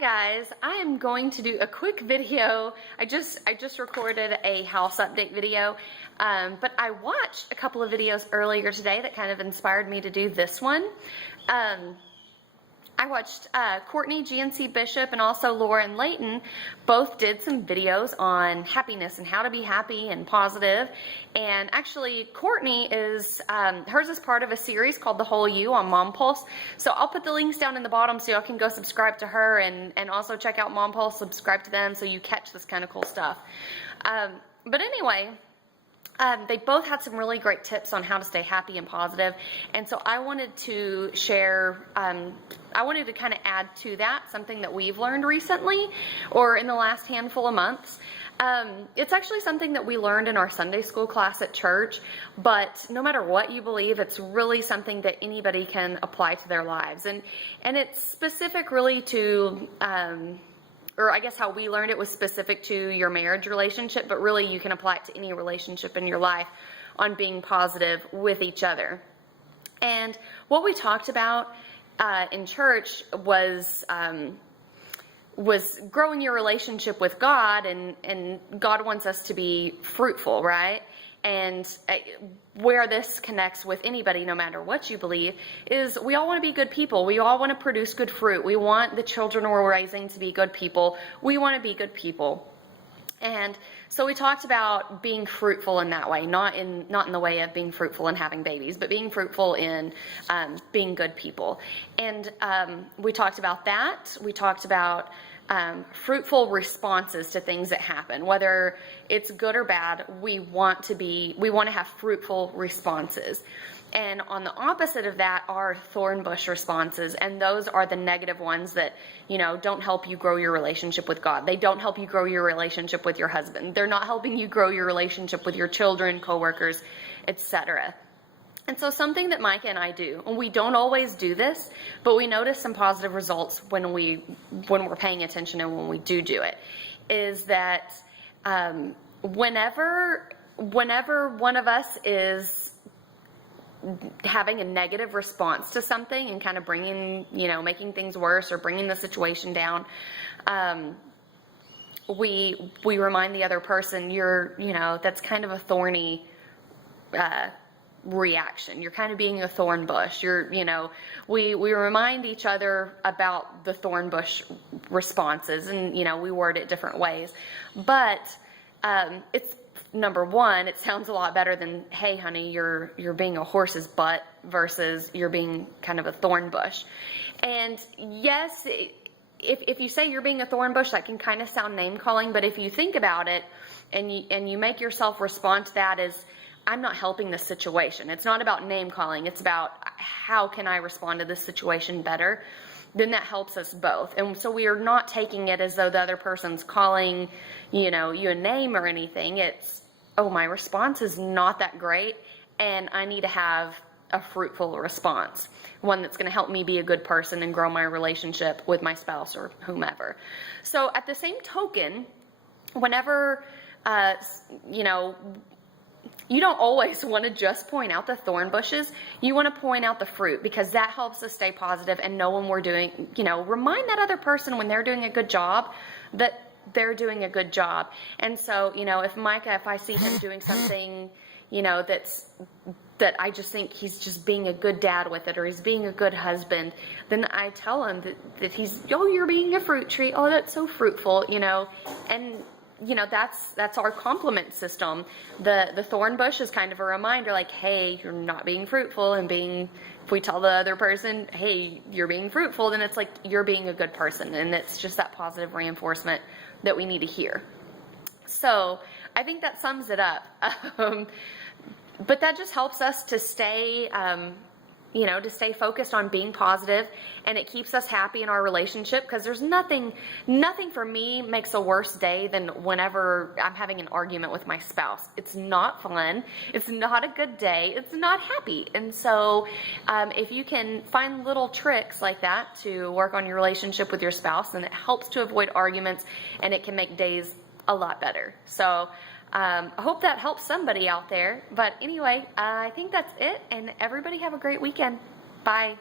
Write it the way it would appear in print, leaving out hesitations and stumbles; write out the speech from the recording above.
Hi guys, I am going to do a quick video. I just recorded a house update video, but I watched a couple of videos earlier today that kind of inspired me to do this one. I watched Courtney, GNC Bishop, and also Lora and Layton both did some videos on happiness and how to be happy and positive. And actually, Courtney is, hers is part of a series called The Whole You on Mom Pulse. So I'll put the links down in the bottom so y'all can go subscribe to her and also check out Mom Pulse, subscribe to them so you catch this kind of cool stuff. But anyway, they both had some really great tips on how to stay happy and positive, and so I wanted to share, I wanted to kind of add to that something that we've learned recently, or in the last handful of months. It's actually something that we learned in our Sunday school class at church, but no matter what you believe, it's really something that anybody can apply to their lives, and it's specific really to, or I guess how we learned it was specific to your marriage relationship, but really you can apply it to any relationship in your life on being positive with each other. And what we talked about in church was growing your relationship with God, and God wants us to be fruitful, right? And where this connects with anybody, no matter what you believe, is we all want to be good people. We all want to produce good fruit. We want the children we're raising to be good people. We want to be good people. And so we talked about being fruitful in that way, not in the way of being fruitful and having babies, but being fruitful in being good people. And we talked about that. We talked about fruitful responses to things that happen, whether it's good or bad. We want to have fruitful responses. And on the opposite of that are thorn bush responses, and those are the negative ones that, don't help you grow your relationship with God. They don't help you grow your relationship with your husband. They're not helping you grow your relationship with your children, coworkers, etc. And so something that Micah and I do, and we don't always do this, but we notice some positive results when we're paying attention and when we do it, is that whenever one of us is having a negative response to something and kind of bringing, making things worse or bringing the situation down, we remind the other person, that's kind of a thorny reaction. You're kind of being a thorn bush. We remind each other about the thorn bush responses, and we word it different ways. But it's number one, it sounds a lot better than, hey honey, you're being a horse's butt, versus you're being kind of a thorn bush. And yes, if you say you're being a thorn bush, that can kind of sound name calling, but if you think about it and you make yourself respond to that as, I'm not helping this situation. It's not about name calling. It's about how can I respond to this situation better. Then that helps us both. And so we are not taking it as though the other person's calling, you a name or anything. It's, oh, my response is not that great, and I need to have a fruitful response, one that's going to help me be a good person and grow my relationship with my spouse or whomever. So at the same token, whenever, you don't always want to just point out the thorn bushes. You want to point out the fruit, because that helps us stay positive and know when we're doing, remind that other person when they're doing a good job that they're doing a good job. And so, if I see him doing something, that I just think he's just being a good dad with it, or he's being a good husband, then I tell him that he's, you're being a fruit tree. Oh, that's so fruitful, and that's our compliment system. The thorn bush is kind of a reminder, like, hey, you're not being fruitful, and if we tell the other person, hey, you're being fruitful, then it's like you're being a good person, and it's just that positive reinforcement that we need to hear. So I think that sums it up. But that just helps us to stay, to stay focused on being positive, and it keeps us happy in our relationship, because there's nothing for me makes a worse day than whenever I'm having an argument with my spouse. It's not fun. It's not a good day. It's not happy. And so if you can find little tricks like that to work on your relationship with your spouse, then it helps to avoid arguments, and it can make days a lot better. So I hope that helps somebody out there. But anyway, I think that's it, and everybody have a great weekend. Bye.